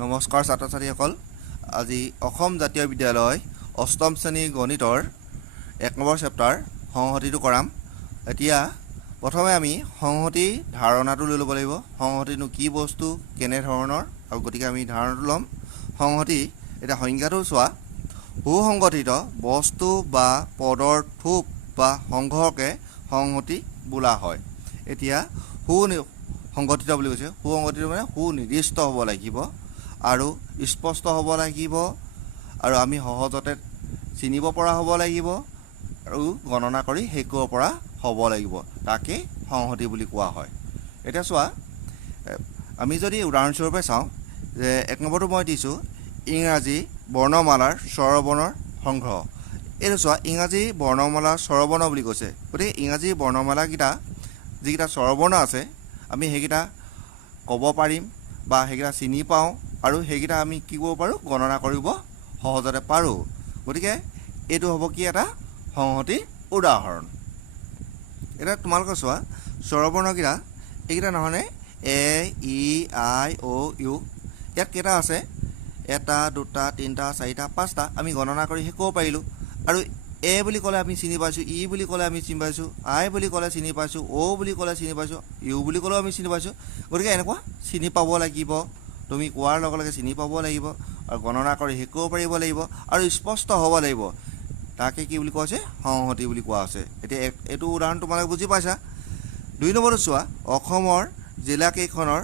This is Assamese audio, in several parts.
নমস্কাৰ ছাত্ৰ ছাত্ৰীসকল আজি অসম জাতীয় বিদ্যালয় অষ্টম শ্ৰেণী গণিতৰ 1 নম্বৰ চেপ্টাৰ সংহতিটো কৰাম এতিয়া প্ৰথমে আমি সংহতি ধাৰণাটো লৈ ল'ব লাগিব সংহতিনো কি বস্তু কেনে ধৰণৰ আৰু গতিকে আমি ধাৰণাটো ল'ম সংহতি এটা সংজ্ঞাটো চোৱা সুসংগঠিত বস্তু বা পদৰ থোপ বা সংঘকে সংহতি বোলা হয় এতিয়া সংগঠিত বুলি কৈছে সুসংগঠিত মানে সুনিৰ্দিষ্ট হ'ব লাগিব আৰু স্পষ্ট হ'ব লাগিব আৰু আমি সহজতে চিনিব পৰা হ'ব লাগিব আৰু গণনা কৰি শেষ কৰিব পৰা হ'ব লাগিব তাকে সংহতি বুলি কোৱা হয় এতিয়া চোৱা আমি যদি উদাহৰণস্বৰূপে চাওঁ যে 1 নম্বৰটো মই দিছোঁ ইংৰাজী বৰ্ণমালাৰ স্বৰবৰ্ণৰ সংগ্ৰহ এইটো চোৱা ইংৰাজী বৰ্ণমালাৰ স্বৰবৰ্ণ বুলি কৈছে গতিকে ইংৰাজী বৰ্ণমালাকেইটা যিকেইটা স্বৰবৰ্ণ আছে আমি সেইকেইটা ক'ব পাৰিম বা সেইকেইটা চিনি পাওঁ আৰু সেইকেইটা আমি কি কৰিব পাৰোঁ গণনা কৰিব সহজতে পাৰোঁ গতিকে এইটো হ'ব কি এটা সংহতিৰ উদাহৰণ এতিয়া তোমালোকে চোৱা স্বৰবৰ্ণকেইটা এইকেইটা নহয়নে এ ই আই অ' ইউ ইয়াত কেইটা আছে 1 2 3 4 5টা আমি গণনা কৰি শেষ কৰিব পাৰিলোঁ আৰু এ বুলি ক'লে আমি চিনি পাইছোঁ ই বুলি ক'লে আমি চিনি পাইছোঁ আই বুলি ক'লে চিনি পাইছোঁ অ' বুলি ক'লে চিনি পাইছোঁ ইউ বুলি ক'লেও আমি চিনি পাইছোঁ গতিকে এনেকুৱা চিনি পাব লাগিব তুমি কোৱাৰ লগে লগে চিনি পাব লাগিব আৰু গণনা কৰি শেষ কৰিব পাৰিব লাগিব আৰু স্পষ্ট হ'ব লাগিব তাকে কি বুলি কোৱা হৈছে সংহতি বুলি কোৱা আছে এতিয়া এইটো উদাহৰণ তোমালোকে বুজি পাইছা 2 নম্বৰটো চোৱা অসমৰ জিলাকেইখনৰ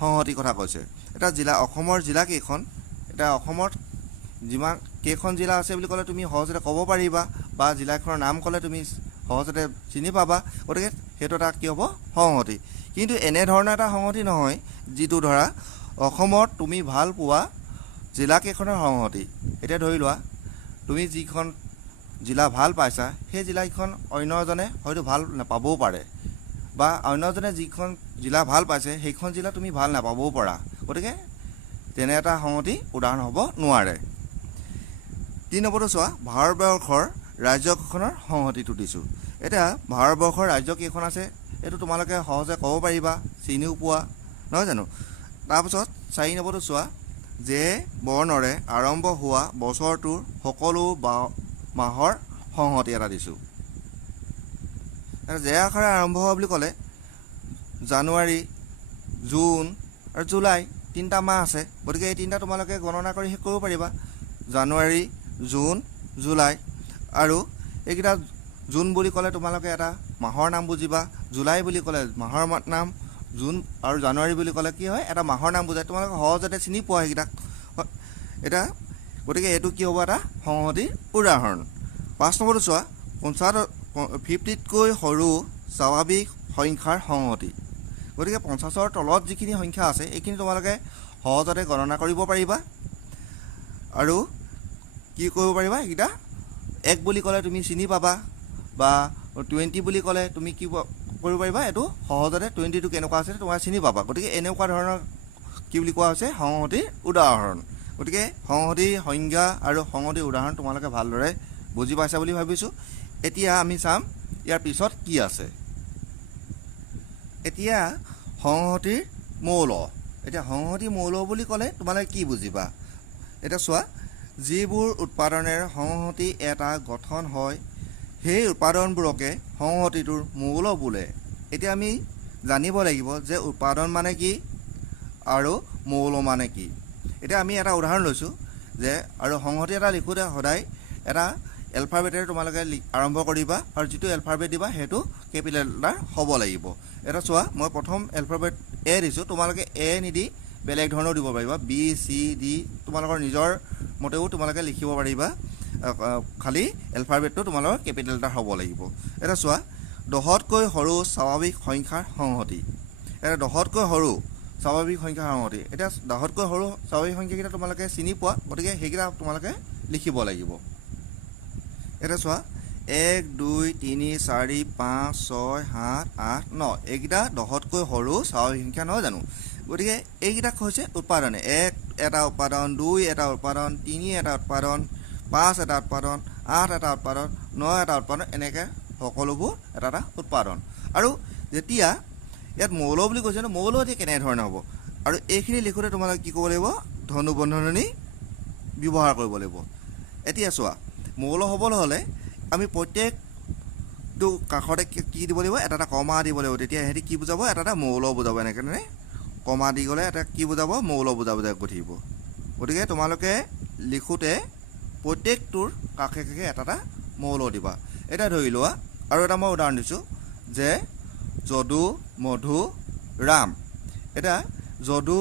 সংহতিৰ কথা কৈছে এটা অসমৰ জিলাকেইখন এটা অসমত যিমান কেইখন জিলা আছে বুলি ক'লে তুমি সহজতে ক'ব পাৰিবা বা জিলাখনৰ নাম ক'লে তুমি সহজতে চিনি পাবা গতিকে সেইটো এটা কি হ'ব সংহতি কিন্তু এনেধৰণৰ এটা সংহতি নহয় যিটো ধৰা অসমত তুমি ভাল পোৱা জিলাকেইখনৰ সংহতি এতিয়া ধৰি লোৱা তুমি যিখন জিলা ভাল পাইছা সেই জিলাখন অন্য এজনে হয়তো ভাল নাপাবও পাৰে বা অন্য এজনে যিখন জিলা ভাল পাইছে সেইখন জিলা তুমি ভাল নাপাবও পাৰা গতিকে তেনে এটা সংহতি উদাহৰণ হ'ব নোৱাৰে 3 নম্বৰটো চোৱা ভাৰতবৰ্ষৰ ৰাজ্যকেইখনৰ সংহতিটো দিছোঁ এতিয়া ভাৰতবৰ্ষৰ ৰাজ্য কেইখন আছে এইটো তোমালোকে সহজে ক'ব পাৰিবা চিনিও পোৱা নহয় জানো তাৰপিছত 4 নম্বৰটো চোৱা যে বৰ্ণৰে আৰম্ভ হোৱা বছৰটোৰ সকলো মাহৰ সংহতি এটা দিছোঁ যে আখৰে আৰম্ভ হোৱা বুলি ক'লে জানুৱাৰী জুন আৰু জুলাই 3টা মাহ আছে গতিকে এই 3টা তোমালোকে গণনা কৰি শেষ কৰিব পাৰিবা জানুৱাৰী জুন জুলাই আৰু এইকেইটা জুন বুলি ক'লে তোমালোকে এটা মাহৰ নাম বুজিবা জুলাই বুলি ক'লে মাহৰ নাম জুন আৰু জানুৱাৰী বুলি ক'লে কি হয় এটা মাহৰ নাম বুজায় তোমালোকে সহজতে চিনি পোৱা সেইকেইটাক এটা গতিকে এইটো কি হ'ব এটা সংহতিৰ উদাহৰণ 5 নম্বৰটো চোৱা 50তকৈ সৰু স্বাভাৱিক সংখ্যাৰ সংহতি গতিকে 50ৰ তলত যিখিনি সংখ্যা আছে এইখিনি তোমালোকে সহজতে গণনা কৰিব পাৰিবা আৰু কি কৰিব পাৰিবা এইকেইটা 1 বুলি ক'লে তুমি চিনি পাবা বা 20 বুলি ক'লে তুমি কি কৰিব পাৰিবা এইটো সহজতে 20টো কেনেকুৱা আছে তোমাৰ চিনি পাবা গতিকে এনেকুৱা ধৰণৰ কি বুলি কোৱা হৈছে সংহতিৰ উদাহৰণ গতিকে সংহতিৰ সংজ্ঞা আৰু সংহতিৰ উদাহৰণ তোমালোকে ভালদৰে বুজি পাইছা বুলি ভাবিছোঁ এতিয়া আমি চাম ইয়াৰ পিছত কি আছে এতিয়া সংহতিৰ মৌল এতিয়া সংহতিৰ মৌল বুলি ক'লে তোমালোকে কি বুজিবা এতিয়া চোৱা যিবোৰ উৎপাদনেৰে সংহতি এটা গঠন হয় সেই উৎপাদনবোৰকে সংহতিটোৰ মৌল বোলে এতিয়া আমি জানিব লাগিব যে উৎপাদন মানে কি আৰু মৌল মানে কি এতিয়া আমি এটা উদাহৰণ লৈছোঁ যে আৰু সংহতি এটা লিখোঁতে সদায় এটা এলফাবেটেৰে তোমালোকে আৰম্ভ কৰিবা আৰু যিটো এলফাবেট দিবা সেইটো কেপিটেল লেটাৰ হ'ব লাগিব এটা চোৱা মই প্ৰথম এলফাবেট এ দিছোঁ তোমালোকে এ নিদি বেলেগ ধৰণেও দিব পাৰিবা বি চি ডি তোমালোকৰ নিজৰ মতেও তোমালোকে লিখিব পাৰিবা খালি এলফাবেটটো তোমালোকৰ কেপিটেল লেটাৰ হ'ব লাগিব এটা চোৱা 10তকৈ সৰু স্বাভাৱিক সংখ্যাৰ সংহতি এটা 10তকৈ সৰু স্বাভাৱিক সংখ্যাৰ সংহতি এতিয়া 10তকৈ সৰু স্বাভাৱিক সংখ্যাকেইটা তোমালোকে চিনি পোৱা গতিকে সেইকেইটা তোমালোকে লিখিব লাগিব এতিয়া চোৱা 1 2 3 4 5 6 7 8 9 এইকেইটা 10তকৈ সৰু স্বাভাৱিক সংখ্যা নহয় জানো গতিকে এইকেইটা হৈছে উৎপাদনে 1 এটা উৎপাদন 2 এটা উৎপাদন 3 এটা উৎপাদন 5 এটা উৎপাদন 8 এটা উৎপাদন 9 এটা উৎপাদন এনেকৈ সকলোবোৰ এটা উৎপাদন আৰু যেতিয়া ইয়াত মৌল বুলি কৈছে মৌল এতিয়া কেনেধৰণে হ'ব আৰু এইখিনি লিখোঁতে তোমালোকে কি কৰিব লাগিব ধনু বন্ধনী ব্যৱহাৰ কৰিব লাগিব এতিয়া চোৱা মৌল হ'বলৈ হ'লে আমি প্ৰত্যেকটো কাষতে কি দিব লাগিব এটা কমা দিব লাগিব তেতিয়া এহেঁতি কি বুজাব এটা মৌল বুজাব এনেকৈ কমা দি গ'লে এটা কি বুজাব মৌল বুজাব গৈ থাকিব গতিকে তোমালোকে লিখোঁতে প্ৰত্যেকটোৰ কাষে কাষে এটা মৌল দিবা এতিয়া ধৰি লোৱা আৰু এটা মই উদাহৰণ দিছোঁ যে যদু মধু ৰাম এতিয়া যদু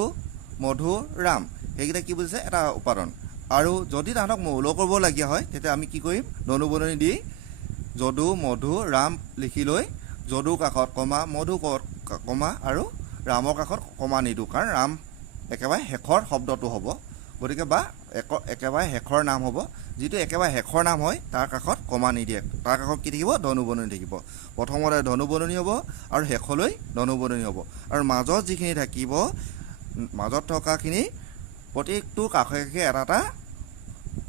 মধু ৰাম সেইকেইটা কি বুজিছে এটা উপাদান আৰু যদি তাহাঁতক মৌল কৰিবলগীয়া হয় তেতিয়া আমি কি কৰিম ধনু বন্ধনী দি যদু মধু ৰাম লিখি লৈ যদুৰ কাষত কমা মধু কমা আৰু ৰামৰ কাষত কমা নিদিওঁ কাৰণ ৰাম একেবাৰে শেষৰ শব্দটো হ'ব গতিকে বা একেবাৰে শেষৰ নাম হ'ব যিটো একেবাৰে শেষৰ নাম হয় তাৰ কাষত কমা নিদিয়ে তাৰ কাষত কি থাকিব ধনু বন্ধনী থাকিব প্ৰথমতে ধনু বন্ধনী হ'ব আৰু শেষলৈ ধনু বন্ধনী হ'ব আৰু মাজত যিখিনি থাকিব মাজত থকাখিনি প্ৰত্যেকটো কাষে কাষে এটা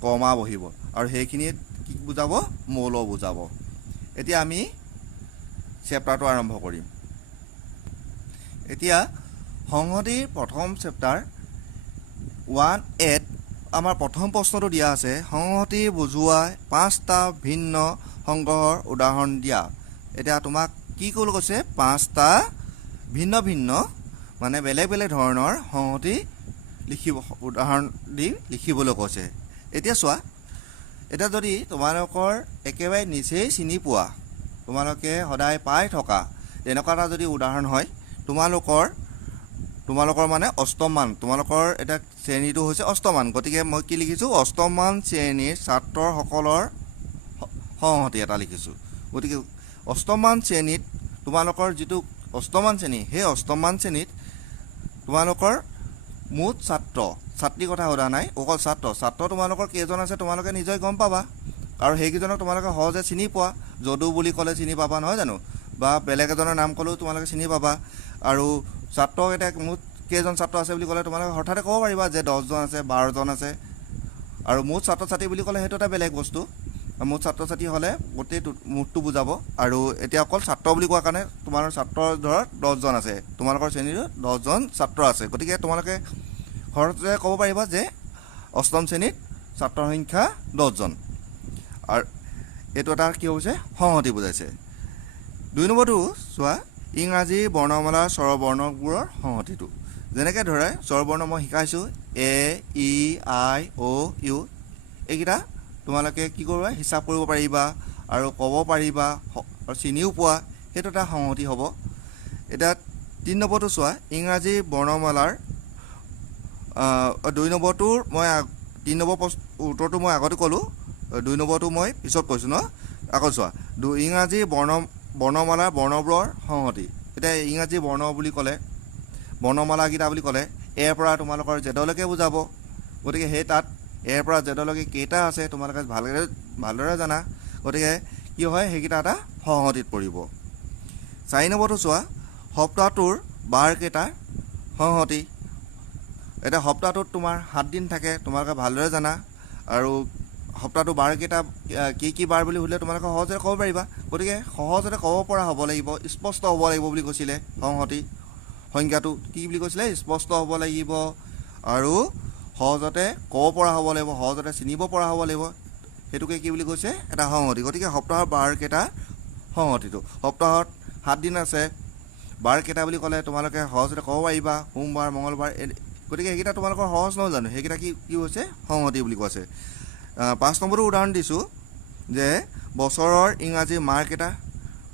কমা বহিব আৰু সেইখিনিত কি বুজাব মৌল বুজাব এতিয়া আমি চেপ্টাৰটো আৰম্ভ কৰিম এতিয়া সংহতিৰ প্ৰথম চেপ্টাৰ 1A আমাৰ প্ৰথম প্ৰশ্নটো দিয়া আছে সংহতি বুজোৱা 5টা ভিন্ন সংগ্ৰহৰ উদাহৰণ দিয়া এতিয়া তোমাক কি ক'বলৈ কৈছে 5টা ভিন্ন ভিন্ন মানে বেলেগ বেলেগ ধৰণৰ সংহতি লিখিব উদাহৰণ দি লিখিবলৈ কৈছে এতিয়া চোৱা এটা যদি তোমালোকৰ একেবাৰে নিচেই চিনি পোৱা তোমালোকে সদায় পাই থকা তেনেকুৱা এটা যদি উদাহৰণ হয় তোমালোকৰ মানে অষ্টম মান তোমালোকৰ এটা শ্ৰেণীটো হৈছে অষ্টম মান গতিকে মই কি লিখিছোঁ অষ্টম মান শ্ৰেণীৰ ছাত্ৰসকলৰ সংহতি এটা লিখিছোঁ গতিকে অষ্টম মান শ্ৰেণীত তোমালোকৰ যিটো অষ্টম মান শ্ৰেণী সেই অষ্টম মান শ্ৰেণীত তোমালোকৰ মুঠ ছাত্ৰীৰ কথা সোধা নাই অকল ছাত্ৰ তোমালোকৰ কেইজন আছে তোমালোকে নিজে গম পাবা আৰু সেইকেইজনক তোমালোকে সহজে চিনি পোৱা যদু বুলি ক'লে চিনি পাবা নহয় জানো বা বেলেগ এজনৰ নাম ক'লেও তোমালোকে চিনি পাবা আৰু ছাত্ৰ এতিয়া মুঠ কেইজন ছাত্ৰ আছে বুলি ক'লে তোমালোকে হঠাতে ক'ব পাৰিবা যে 10জন আছে 12জন আছে আৰু মুঠ ছাত্ৰ ছাত্ৰী বুলি ক'লে সেইটো এটা বেলেগ বস্তু মুঠ ছাত্ৰ ছাত্ৰী হ'লে গোটেই মুঠটো বুজাব আৰু এতিয়া অকল ছাত্ৰ বুলি কোৱাৰ কাৰণে তোমাৰ ছাত্ৰ ধৰক 10জন আছে তোমালোকৰ শ্ৰেণীৰ 10জন ছাত্ৰ আছে গতিকে তোমালোকে ঘৰতে ক'ব পাৰিবা যে অষ্টম শ্ৰেণীত ছাত্ৰৰ সংখ্যা 10জন আৰু এইটো এটা কি হৈছে সংহতি বুজাইছে 2 নম্বৰটো চোৱা ইংৰাজী বৰ্ণমালাৰ স্বৰবৰ্ণবোৰৰ সংহতিটো যেনেকৈ ধৰে স্বৰবৰ্ণ মই শিকাইছোঁ এ ই আই অ' ইউ এইকেইটা তোমালোকে কি কৰিবা হিচাপ কৰিব পাৰিবা আৰু ক'ব পাৰিবা আৰু চিনিও পোৱা সেইটো এটা সংহতি হ'ব এতিয়া 3 নম্বৰটো চোৱা ইংৰাজী বৰ্ণমালাৰ 2 নম্বৰটোৰ মই 3 নম্বৰ উত্তৰটো মই আগতে ক'লোঁ 2 নম্বৰটো মই পিছত কৈছোঁ ন আকৌ চোৱা ইংৰাজী বৰ্ণমালাৰ বৰ্ণবোৰৰ সংহতি এতিয়া ইংৰাজী বৰ্ণ বুলি ক'লে বৰ্ণমালাকেইটা বুলি ক'লে এৰ পৰা তোমালোকৰ জেডলৈকে বুজাব গতিকে সেই তাত এৰ পৰা জেডলৈকে কেইটা আছে তোমালোকে ভালদৰে জানা গতিকে কি হয় সেইকেইটা এটা সংহতিত পৰিব 4 নম্বৰটো চোৱা সপ্তাহটোৰ বাৰকেইটাৰ সংহতি এতিয়া সপ্তাহটোত তোমাৰ 7 দিন থাকে তোমালোকে ভালদৰে জানা আৰু সপ্তাহটো বাৰকেইটা কি বাৰ বুলি সুধিলে তোমালোকে সহজতে ক'ব পাৰিবা গতিকে সহজতে ক'ব পৰা হ'ব লাগিব স্পষ্ট হ'ব লাগিব বুলি কৈছিলে সংহতি সংখ্যাটো কি বুলি কৈছিলে স্পষ্ট হ'ব লাগিব আৰু সহজতে ক'ব পৰা হ'ব লাগিব সহজতে চিনিব পৰা হ'ব লাগিব সেইটোকে কি বুলি কৈছে এটা সংহতি গতিকে সপ্তাহৰ বাৰকেইটা সংহতিটো সপ্তাহত 7 দিন আছে বাৰকেইটা বুলি ক'লে তোমালোকে সহজতে ক'ব পাৰিবা সোমবাৰ মঙলবাৰ গতিকে সেইকেইটা তোমালোকৰ সহজ নহয় জানো সেইকেইটা কি হৈছে সংহতি বুলি কৈছে 5 নম্বৰটো উদাহৰণ দিছোঁ যে বছৰৰ ইংৰাজী মাহকেইটা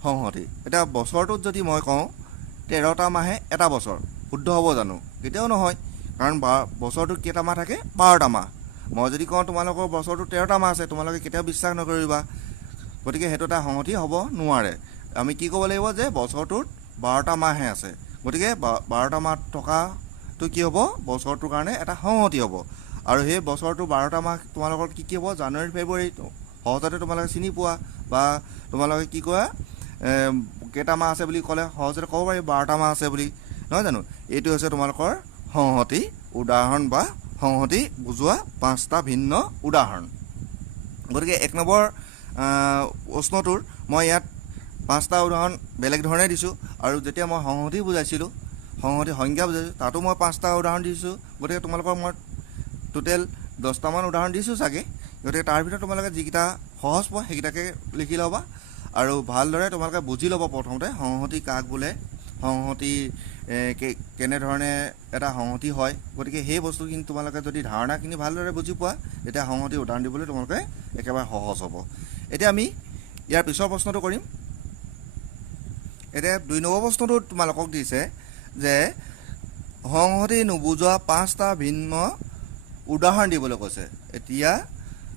সংহতি এতিয়া বছৰটোত যদি মই কওঁ 13টা মাহে এটা বছৰ শুদ্ধ হ'ব জানো কেতিয়াও নহয় কাৰণ বছৰটোত কেইটা মাহ থাকে 12টা মাহ মই যদি কওঁ তোমালোকৰ বছৰটোত 13টা মাহ আছে তোমালোকে কেতিয়াও বিশ্বাস নকৰিবা গতিকে সেইটো এটা সংহতি হ'ব নোৱাৰে আমি কি ক'ব লাগিব যে বছৰটোত 12টা মাহহে আছে গতিকে 12টা মাহ থকাটো কি হ'ব বছৰটোৰ কাৰণে এটা সংহতি হ'ব আৰু সেই বছৰটো 12টা মাহ তোমালোকৰ কি হ'ব জানুৱাৰী ফেব্ৰুৱাৰী সহজতে তোমালোকে চিনি পোৱা বা তোমালোকে কি কোৱা কেইটা মাহ আছে বুলি ক'লে সহজতে ক'ব পাৰি 12টা মাহ আছে বুলি নহয় জানো এইটো হৈছে তোমালোকৰ সংহতি উদাহৰণ বা সংহতি বুজোৱা 5টা ভিন্ন উদাহৰণ গতিকে 1 নম্বৰ প্ৰশ্নটোৰ মই ইয়াত 5টা উদাহৰণ বেলেগ ধৰণে দিছোঁ আৰু যেতিয়া মই সংহতি বুজাইছিলোঁ সংহতি সংজ্ঞা বুজাইছোঁ তাতো মই 5টা উদাহৰণ দিছোঁ গতিকে তোমালোকৰ মই টোটেল 10টামান উদাহৰণ দিছোঁ চাগে গতিকে তাৰ ভিতৰত তোমালোকে যিকেইটা সহজ পোৱা সেইকেইটাকে লিখি ল'বা আৰু ভালদৰে তোমালোকে বুজি ল'বা প্ৰথমতে সংহতি কাক বোলে সংহতি কেনেধৰণে এটা সংহতি হয় গতিকে সেই বস্তুখিনি তোমালোকে যদি ধাৰণাখিনি ভালদৰে বুজি পোৱা তেতিয়া সংহতি উদাহৰণ দিবলৈ তোমালোকে একেবাৰে সহজ হ'ব এতিয়া আমি ইয়াৰ পিছৰ প্ৰশ্নটো কৰিম এতিয়া 2 নম্বৰ প্ৰশ্নটো তোমালোকক দিছে যে সংহতি নুবুজোৱা 5টা ভিন্ন উদাহৰণ দিবলৈ কৈছে এতিয়া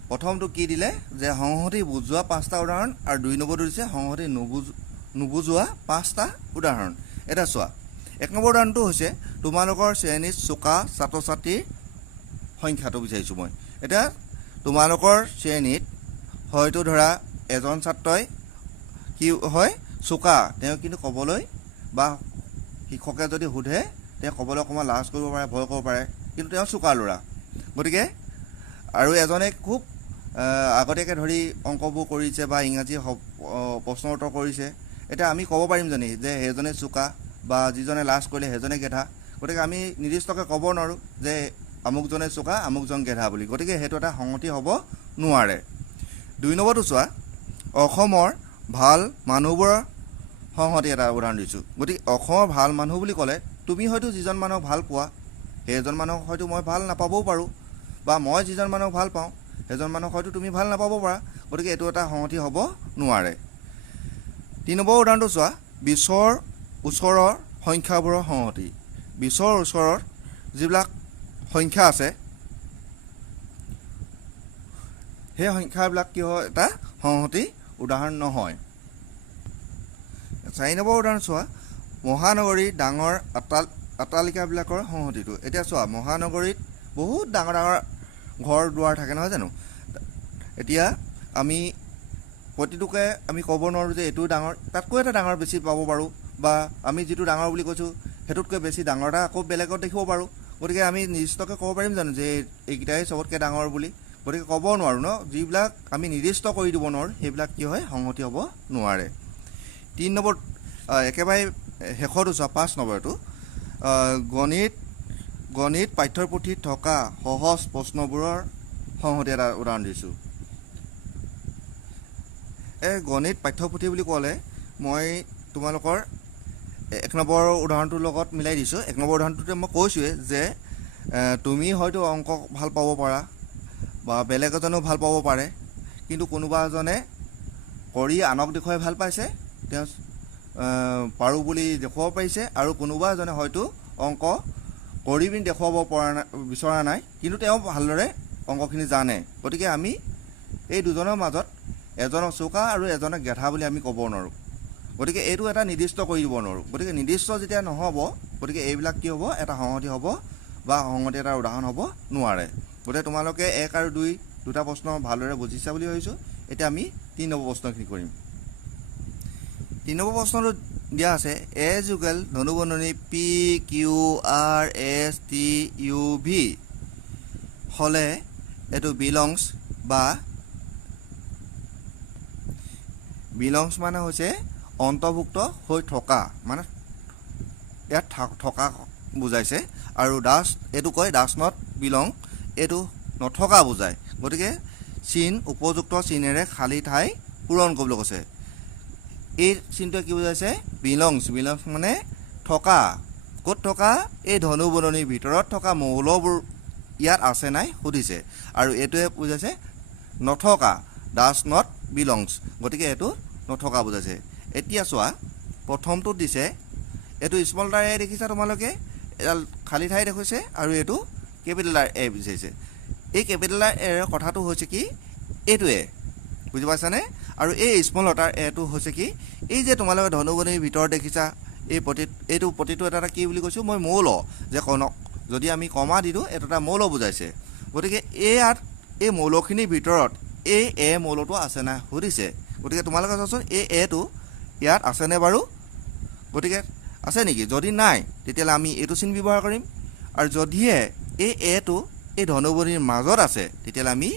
প্ৰথমটো কি দিলে যে সংহতি বুজোৱা 5টা উদাহৰণ আৰু 2 নম্বৰটো দিছে সংহতি নুবুজোৱা 5টা উদাহৰণ এটা চোৱা 1 নম্বৰ উদাহৰণটো হৈছে তোমালোকৰ শ্ৰেণীত চোকা ছাত্ৰ ছাত্ৰীৰ সংখ্যাটো বিচাৰিছোঁ মই এতিয়া তোমালোকৰ শ্ৰেণীত হয়তো ধৰা এজন ছাত্ৰই কি হয় চোকা তেওঁ কিন্তু ক'বলৈ বা শিক্ষকে যদি সোধে তেওঁ ক'বলৈ অকণমান লাজ কৰিব পাৰে ভয় কৰিব পাৰে কিন্তু তেওঁ চোকা ল'ৰা গতিকে আৰু এজনে খুব আগতীয়াকৈ ধৰি অংকবোৰ কৰিছে বা ইংৰাজী প্ৰশ্ন উত্তৰ কৰিছে এতিয়া আমি ক'ব পাৰিম জানি যে সেইজনে চোকা বা যিজনে লাজ কৰিলে সেইজনে গেধা গতিকে আমি নিৰ্দিষ্টকৈ ক'ব নোৱাৰোঁ যে আমুকজনে চোকা আমুকজন গেধা বুলি গতিকে সেইটো এটা সংহতি হ'ব নোৱাৰে 2 নম্বৰটো চোৱা অসমৰ ভাল মানুহবোৰৰ সংহতি এটা উদাহৰণ দিছোঁ গতিকে অসমৰ ভাল মানুহ বুলি ক'লে তুমি হয়তো যিজন মানুহক ভাল পোৱা সেইজন মানুহক হয়তো মই ভাল নাপাবও পাৰোঁ বা মই যিজন মানুহক ভাল পাওঁ সেইজন মানুহক হয়তো তুমি ভাল নাপাব পাৰা গতিকে এইটো এটা সংহতি হ'ব নোৱাৰে 3 নম্বৰ উদাহৰণটো চোৱা বিশ্বৰ ওচৰৰ সংখ্যাবোৰৰ সংহতি বিশ্বৰ ওচৰৰ যিবিলাক সংখ্যা আছে সেই সংখ্যাবিলাক কি হয় এটা সংহতি উদাহৰণ নহয় 4 নম্বৰ উদাহৰণ চোৱা মহানগৰীৰ ডাঙৰ অট্টালিকাবিলাকৰ সংহতিটো এতিয়া চোৱা মহানগৰীত বহুত ডাঙৰ ডাঙৰ ঘৰ দুৱাৰ থাকে নহয় জানো এতিয়া আমি প্ৰতিটোকে আমি ক'ব নোৱাৰোঁ যে এইটো ডাঙৰ তাতকৈ এটা ডাঙৰ বেছি পাব পাৰোঁ বা আমি যিটো ডাঙৰ বুলি কৈছোঁ সেইটোতকৈ বেছি ডাঙৰ এটা আকৌ বেলেগত দেখিব পাৰোঁ গতিকে আমি নিৰ্দিষ্টকৈ ক'ব পাৰিম জানো যে এইকেইটাই চবতকৈ ডাঙৰ বুলি গতিকে ক'ব নোৱাৰোঁ ন যিবিলাক আমি নিৰ্দিষ্ট কৰি দিব নোৱাৰোঁ সেইবিলাক কি হয় সংহতি হ'ব নোৱাৰে 3 নম্বৰ একেবাৰে শেষতো চোৱা 5 নম্বৰটো গণিত পাঠ্যপুথিত থকা সহজ প্ৰশ্নবোৰৰ সংহতি এটা উদাহৰণ দিছোঁ গণিত পাঠ্যপুথি বুলি ক'লে মই তোমালোকৰ 1 নম্বৰ উদাহৰণটোৰ লগত মিলাই দিছোঁ 1 নম্বৰ উদাহৰণটোতে মই কৈছোঁৱে যে তুমি হয়তো অংক ভাল পাব পাৰা বা বেলেগ এজনেও ভাল পাব পাৰে কিন্তু কোনোবা এজনে কৰি আনক দেখুৱাই ভাল পাইছে তেওঁ পাৰোঁ বুলি দেখুৱাব পাৰিছে আৰু কোনোবা এজনে হয়তো অংক কৰি পিনি দেখুৱাব বিচৰা নাই কিন্তু তেওঁ ভালদৰে অংকখিনি জানে গতিকে আমি এই দুজনৰ মাজত এজনক চোকা আৰু এজনক গেধা বুলি আমি ক'ব নোৱাৰোঁ গতিকে এইটো এটা নিৰ্দিষ্ট কৰি দিব নোৱাৰোঁ গতিকে নিৰ্দিষ্ট যেতিয়া নহ'ব গতিকে এইবিলাক কি হ'ব এটা সংহতি হ'ব বা সংহতি এটা উদাহৰণ হ'ব নোৱাৰে গতিকে তোমালোকে 1 আৰু 2 দুটা প্ৰশ্ন ভালদৰে বুজিছা বুলি ভাবিছোঁ এতিয়া আমি 3 নম্বৰ প্ৰশ্নখিনি কৰিম 3 নম্বৰ প্ৰশ্নটো দিয়া আছে এ যুগল ধনুবন্ধনী PQRSTUV হ'লে এইটো বিলংছ মানে হৈছে অন্তৰ্ভুক্ত হৈ থকা মানে ইয়াত থকা বুজাইছে আৰু এইটো কয় ডাছ নট বিলং এইটো নথকা বুজায় গতিকে চিন উপযুক্ত চিনেৰে খালী ঠাই পূৰণ কৰিবলৈ কৈছে এই চিনটোৱে কি বুজাইছে বিলংছ মানে থকা ক'ত থকা এই ধনুবন্ধনীৰ ভিতৰত থকা মৌলবোৰ ইয়াত আছে নাই সুধিছে আৰু এইটোৱে বুজাইছে নথকা ডাছ নট বিলংছ গতিকে এইটো নথকা বুজাইছে এতিয়া চোৱা প্ৰথমটোত দিছে এইটো স্মল লেটাৰ এ দেখিছা তোমালোকে এডাল খালী ঠাই দেখুৱাইছে আৰু এইটো কেপিটেল লেটাৰ এ বুজাইছে এই কেপিটেল লেটাৰ এৰ কথাটো হৈছে কি এইটোৱে বুজি পাইছানে আৰু এই স্মল লেটাৰ এটো হৈছে কি এই যে তোমালোকে ধনুবন্ধনীৰ ভিতৰত দেখিছা এইটো প্ৰতিটো এটা কি বুলি কৈছোঁ মই মৌল যে যদি আমি কমা দি দিওঁ এইটো এটা মৌল বুজাইছে গতিকে এই মৌলখিনিৰ ভিতৰত এই এ মৌলটো আছে নাই সুধিছে গতিকে তোমালোকে চাওকচোন এই এটো ইয়াত আছেনে বাৰু গতিকে আছে নেকি যদি নাই তেতিয়াহ'লে আমি এইটো চিন ব্যৱহাৰ কৰিম আৰু যদিহে এই এটো এই ধনুবন্ধনীৰ মাজত আছে তেতিয়াহ'লে আমি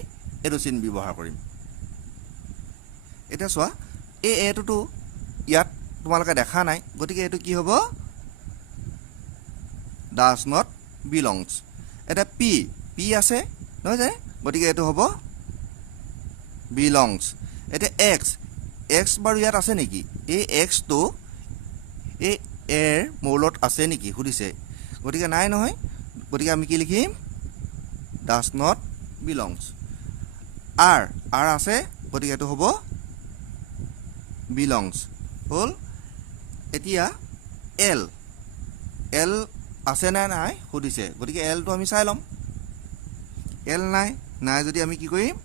এইটো চিন ব্যৱহাৰ কৰিম এতিয়া চোৱা এই এটোতো ইয়াত তোমালোকে দেখা নাই গতিকে এইটো কি হ'ব ডাজ নট বিলংছ এটা পি আছে নহয় জানো গতিকে এইটো হ'ব বিলংছ এতিয়া এক্স বাৰু ইয়াত আছে নেকি এই এক্সটো এই এৰ মৌলত আছে নেকি সুধিছে গতিকে নাই নহয় গতিকে আমি কি লিখিম ডাজ নট বিলংছ আৰ আছে গতিকে এইটো হ'ব বিলংছ হ'ল এতিয়া এল আছে নে নাই সুধিছে গতিকে এলটো আমি চাই ল'ম এল নাই যদি আমি কি কৰিম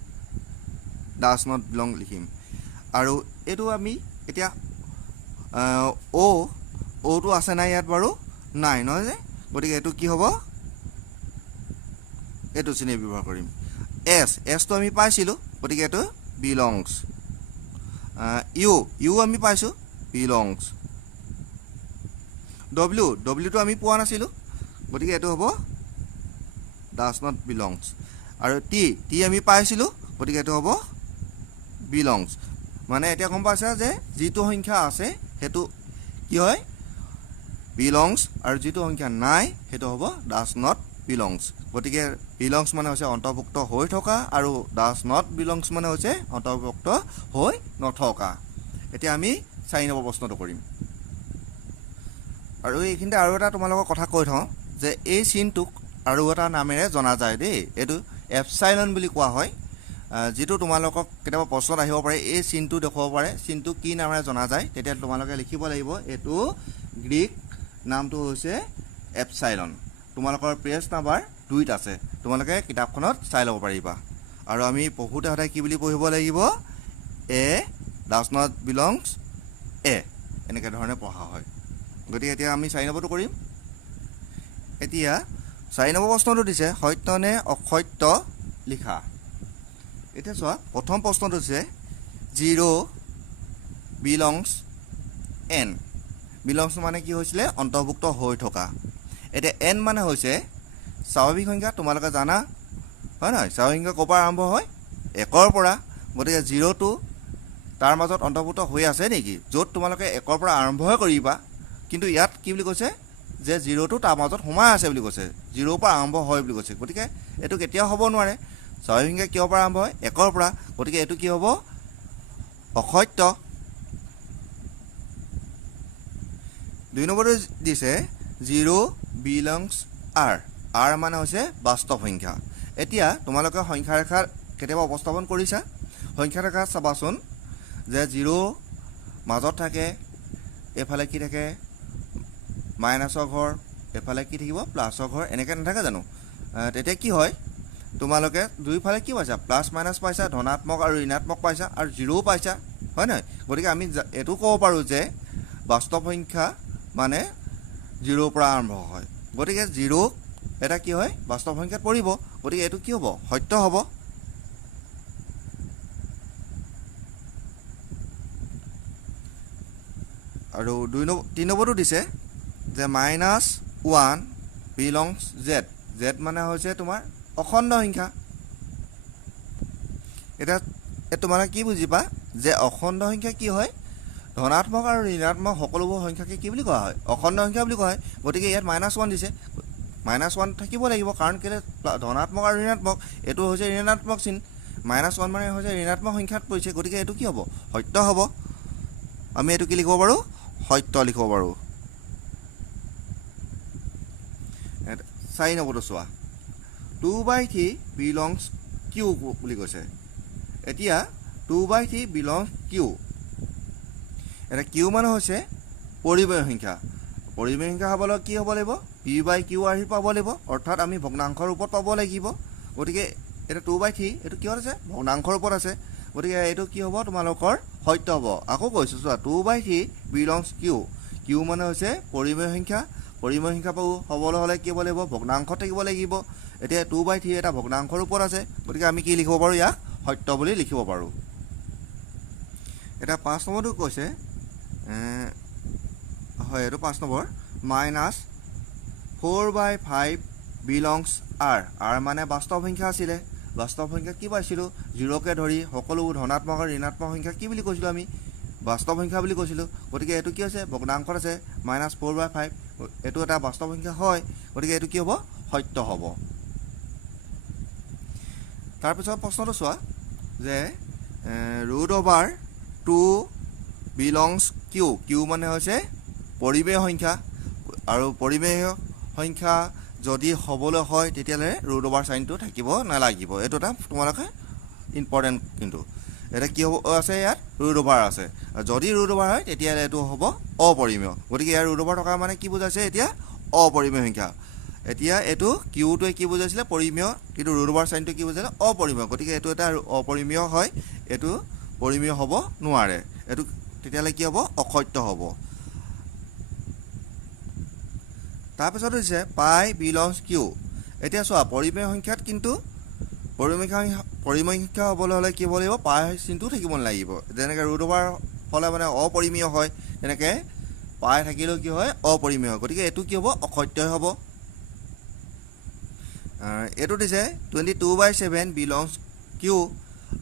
ডাজ নট বিলং লিখিম আৰু এইটো আমি এতিয়া অ'টো আছে নাই ইয়াত বাৰু নাই নহয় যে গতিকে এইটো কি হ'ব এইটো চিহ্ন ব্যৱহাৰ কৰিম এছটো আমি পাইছিলোঁ গতিকে এইটো বিলংছ ইউ আমি পাইছোঁ বিলংছ ডব্লিউটো আমি পোৱা নাছিলোঁ গতিকে এইটো হ'ব ডাজ নট বিলংছ আৰু টি আমি পাইছিলোঁ গতিকে এইটো হ'ব বিলংছ মানে এতিয়া গম পাইছা যে যিটো সংখ্যা আছে সেইটো কি হয় বিলংছ আৰু যিটো সংখ্যা নাই সেইটো হ'ব ডাজ নট বিলংছ গতিকে বিলংছ মানে হৈছে অন্তৰ্ভুক্ত হৈ থকা আৰু ডাজ নট বিলংছ মানে হৈছে অন্তৰ্ভুক্ত হৈ নথকা এতিয়া আমি 4 নম্বৰ প্ৰশ্নটো কৰিম আৰু এইখিনিতে আৰু এটা তোমালোকৰ কথা কৈ থওঁ যে এই চিনটোক আৰু এটা নামেৰে জনা যায় দেই এইটো এপচাইলন বুলি কোৱা হয় যেটো তোমালোকক কেতিয়াবা প্ৰশ্নত আহিব পাৰে এই চিনটো দেখুৱাব পাৰে চিনটো কি নামেৰে জনা যায় তেতিয়া তোমালোকে লিখিব লাগিব এইটো গ্ৰীক নামটো হৈছে এপচাইলন তোমালোকৰ পেজ নাম্বাৰ 2ত আছে তোমালোকে কিতাপখনত চাই ল'ব পাৰিবা আৰু আমি পঢ়োতে সদায় কি বুলি পঢ়িব লাগিব এ ডাজ নট বিলংছ এনেকৈ ধৰণে পঢ়া হয় গতিকে এতিয়া আমি 4 নম্বৰটো কৰিম এতিয়া 4 নম্বৰ প্ৰশ্নটো দিছে সত্য নে অসত্য লিখা এতিয়া চোৱা প্ৰথম প্ৰশ্নটো হৈছে 0 বিলংছ এন বিলংছ মানে কি হৈছিলে অন্তৰ্ভুক্ত হৈ থকা এতিয়া এন মানে হৈছে স্বাভাৱিক সংখ্যা তোমালোকে জানা হয় নহয় স্বাভাৱিক সংখ্যা ক'ৰ পৰা আৰম্ভ হয় 1ৰ পৰা গতিকে 0টো তাৰ মাজত অন্তৰ্ভুক্ত হৈ আছে নেকি য'ত তোমালোকে 1ৰ পৰা আৰম্ভহে কৰিবা কিন্তু ইয়াত কি বুলি কৈছে যে 0টো তাৰ মাজত সোমাই আছে বুলি কৈছে 0ৰ পৰা আৰম্ভ হয় বুলি কৈছে গতিকে এইটো কেতিয়াও হ'ব নোৱাৰে স্বাভাৱিক সংখ্যা কিহৰ পৰা আৰম্ভ হয় 1ৰ পৰা গতিকে এইটো কি হ'ব অসত্য 2 নম্বৰটো দিছে 0 বিলংছ আৰ মানে হৈছে বাস্তৱ সংখ্যা এতিয়া তোমালোকে সংখ্যা ৰেখা কেতিয়াবা উপস্থাপন কৰিছা সংখ্যা ৰেখা চাবাচোন যে 0 মাজত থাকে এফালে কি থাকে মাইনাছৰ ঘৰ এফালে কি থাকিব প্লাছৰ ঘৰ এনেকৈ নাথাকে জানো তেতিয়া কি হয় তোমালোকে দুইফালে কি পাইছা প্লাছ মাইনাছ পাইছা ধনাত্মক আৰু ঋণাত্মক পাইছা আৰু 0ও পাইছা হয় নহয় গতিকে আমি এইটো ক'ব পাৰোঁ যে বাস্তৱ সংখ্যা মানে 0ৰ পৰা আৰম্ভ হয় গতিকে 0 এটা কি হয় বাস্তৱ সংখ্যাত পৰিব গতিকে এইটো কি হ'ব সত্য হ'ব আৰু 3 নম্বৰটো দিছে যে -1 বিলংছ জেড মানে হৈছে তোমাৰ অখণ্ড সংখ্যা এটা তোমালোকে কি বুজিবা যে অখণ্ড সংখ্যা কি হয় ধনাত্মক আৰু ঋণাত্মক সকলোবোৰ সংখ্যাকে কি বুলি কোৱা হয় অখণ্ড সংখ্যা বুলি কোৱা হয় গতিকে ইয়াত -1 দিছে -1 থাকিব লাগিব কাৰণ কেলৈ ধনাত্মক আৰু ঋণাত্মক এইটো হৈছে ঋণাত্মক চিন -1 মানে হৈছে ঋণাত্মক সংখ্যাত পৰিছে গতিকে এইটো কি হ'ব সত্য হ'ব আমি এইটো কি লিখিব পাৰোঁ সত্য লিখিব পাৰোঁ 4 নম্বৰটো চোৱা 2/3 বিলংছ কিউ বুলি কৈছে এতিয়া 2/3 বিলংছ কিউ এটা কিউ মানে হৈছে পৰিমেয় সংখ্যা হ'বলৈ কি হ'ব লাগিব p/q আহি পাব লাগিব অৰ্থাৎ আমি ভগ্নাংশৰ ৰূপত পাব লাগিব গতিকে এটা 2/3 এইটো কিহত আছে ভগ্নাংশৰ ৰূপত আছে গতিকে এইটো কি হ'ব তোমালোকৰ সত্য হ'ব আকৌ কৈছোঁ চোৱা 2/3 বিলংছ কিউ মানে হৈছে পৰিমেয় সংখ্যা হ'বলৈ হ'লে কি হ'ব লাগিব ভগ্নাংশ থাকিব লাগিব এতিয়া 2/3 এটা ভগ্নাংশৰ ৰূপত আছে গতিকে আমি কি লিখিব পাৰোঁ ইয়াক সত্য বুলি লিখিব পাৰোঁ এটা 5 নম্বৰটো কৈছে হয় এইটো 5 নম্বৰ -4/5 বিলংছ আৰ মানে বাস্তৱ সংখ্যা আছিলে বাস্তৱ সংখ্যা কি পাইছিলোঁ 0কে ধৰি সকলোবোৰ ধনাত্মক আৰু ঋণাত্মক সংখ্যা কি বুলি কৈছিলোঁ আমি বাস্তৱ সংখ্যা বুলি কৈছিলোঁ গতিকে এইটো কি হৈছে ভগ্নাংশত আছে -4/5 এইটো এটা বাস্তৱ সংখ্যা হয় গতিকে এইটো কি হ'ব সত্য হ'ব তাৰপিছত প্ৰশ্নটো চোৱা যে √2 বিলংছ কিউ মানে হৈছে পৰিমেয় সংখ্যা আৰু পৰিমেয় সংখ্যা যদি হ'বলৈ হয় তেতিয়াহ'লে √, চাইনটো থাকিব নালাগিব এইটো এটা তোমালোকে ইম্পৰ্টেণ্ট কিন্তু এটা কি হ'ব আছে ইয়াত √, আছে যদি √, হয় তেতিয়াহ'লে এইটো হ'ব অপৰিমেয় গতিকে ইয়াৰ √, থকা মানে কি বুজাইছে এতিয়া অপৰিমেয় সংখ্যা এতিয়া এইটো কিউটোৱে কি বুজাইছিলে পৰিমেয় কিন্তু √, চাইনটো কি বুজাইছিলে অপৰিমেয় গতিকে এইটো এটা অপৰিমেয় হয় এইটো পৰিমেয় হ'ব নোৱাৰে এইটো তেতিয়াহ'লে কি হ'ব অসত্য হ'ব তাৰপিছত হৈছে পাই বিলংছ কিউ এতিয়া চোৱা পৰিমেয় সংখ্যাত কিন্তু পৰিমেয় সংখ্যা হ'বলৈ হ'লে কি হ'ব লাগিব পাই চিনটো থাকিব নালাগিব যেনেকৈ √, হ'লে মানে অপৰিমেয় হয় তেনেকৈ পাই থাকিলেও কি হয় অপৰিমেয় হয় গতিকে এইটো কি হ'ব অসত্যই হ'ব এইটো দিছে 22/7 বিলংছ কিউ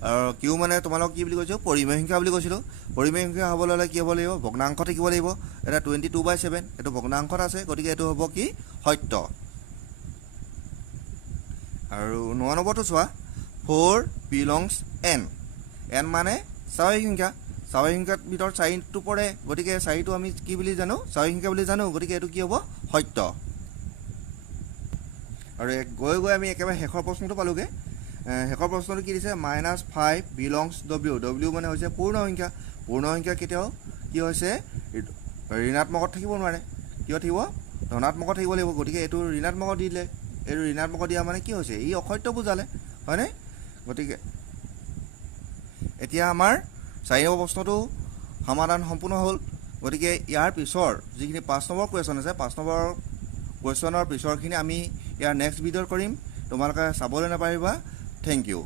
আৰু কিউ মানে তোমালোক কি বুলি কৈছোঁ পৰিমেয় সংখ্যা বুলি কৈছিলোঁ পৰিমেয় সংখ্যা হ'বলৈ হ'লে কি হ'ব লাগিব ভগ্নাংশ থাকিব লাগিব এটা 22/7 এইটো ভগ্নাংশত আছে গতিকে এইটো হ'ব কি সত্য আৰু 9 নম্বৰটো চোৱা 4 বিলংছ n মানে স্বাভাৱিক সংখ্যাৰ ভিতৰত 4টো পৰে গতিকে 4টো আমি কি বুলি জানো স্বাভাৱিক সংখ্যা বুলি জানো গতিকে এইটো কি হ'ব সত্য আৰু গৈ আমি একেবাৰে শেষৰ প্ৰশ্নটো পালোগৈ শেষৰ প্ৰশ্নটো কি দিছে -5 বিলংছ w মানে হৈছে পূৰ্ণ সংখ্যা কেতিয়াও কি হৈছে ঋণাত্মকত থাকিব নোৱাৰে কিয় থাকিব ধনাত্মকত থাকিব লাগিব গতিকে এইটো ঋণাত্মকত দিলে এইটো ঋণাত্মকত দিয়া মানে কি হৈছে ই অসত্য বুজালে হয়নে গতিকে এতিয়া আমাৰ 4 নম্বৰ প্ৰশ্নটো সমাধান সম্পূৰ্ণ হ'ল গতিকে ইয়াৰ পিছৰ যিখিনি 5 নম্বৰ কুৱেশ্যন আছে 5 নম্বৰ কুৱেশ্যনৰ পিছৰখিনি আমি ইয়াৰ নেক্সট ভিডিঅ'ত কৰিম তোমালোকে চাবলৈ নাপাহৰিবা থেংক ইউ